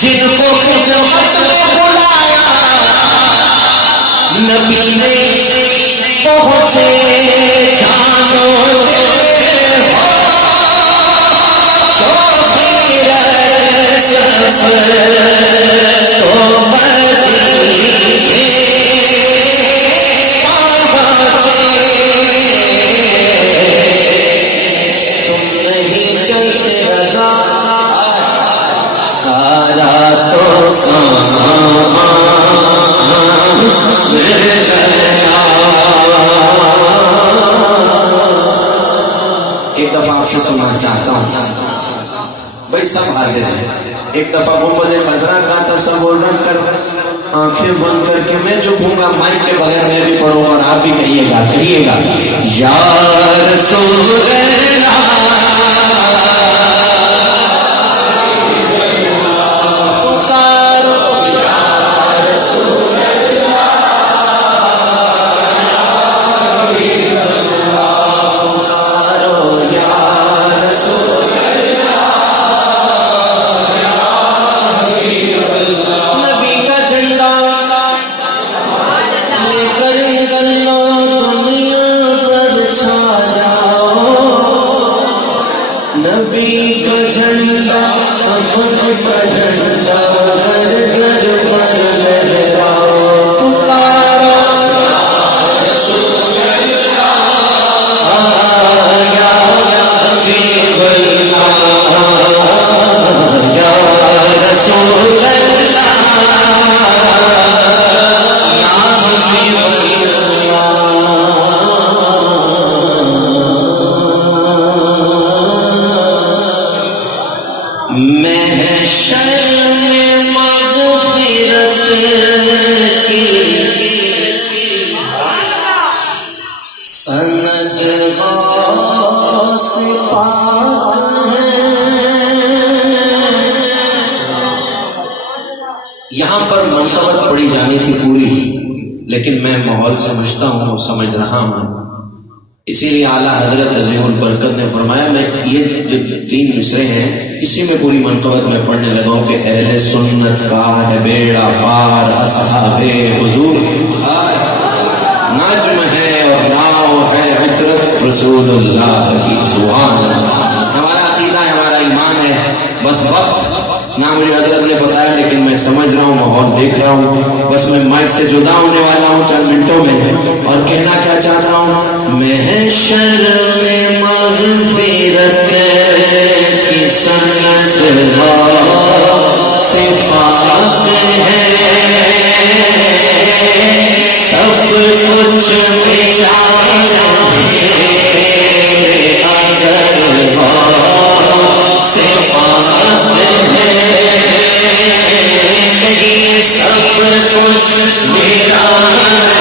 جن کو خدمت میں بلایا نبی نے پہنچے جانو ایک دفعہ آپ سے سننا چاہتا ہوں بھائی سب حاضر ہیں. ایک دفعہ گنبد خضرا کا تصور رکھ کر آنکھیں بند کر کے میں جو کہوں گا مائک کے بغیر میں بھی پڑھوں گا اور آپ بھی کہیے گا یا رسول یہاں پر منقبت پڑھی جانی تھی پوری، لیکن میں ماحول سمجھتا ہوں اور سمجھ رہا ہوں، اسی لیے اعلیٰ حضرت عظیم البرکت نے فرمایا میں یہ جو 3 مصرے ہیں اسی میں پوری منقبت میں پڑھنے لگا ہوں کہ اہل سنت کا ہے بیڑا پار، اصحاب حضور نجم ہے اور ناؤ ہے عطرت رسول اللہ کی. سبحان اللہ. ہمارا عقیدہ ہے، ہمارا ایمان ہے. بس وقت نہ مجھے حضرت نے بتایا لیکن میں سمجھ رہا ہوں، ماحول دیکھ رہا ہوں. بس میں مائک سے جدا ہونے والا ہوں چند منٹوں میں اور کہنا کیا چاہتا ہوں، محشر میں مغفرت کی سنت سے پاک ہے سب کچھ میرا سے پاک ہے سب کچھ میرا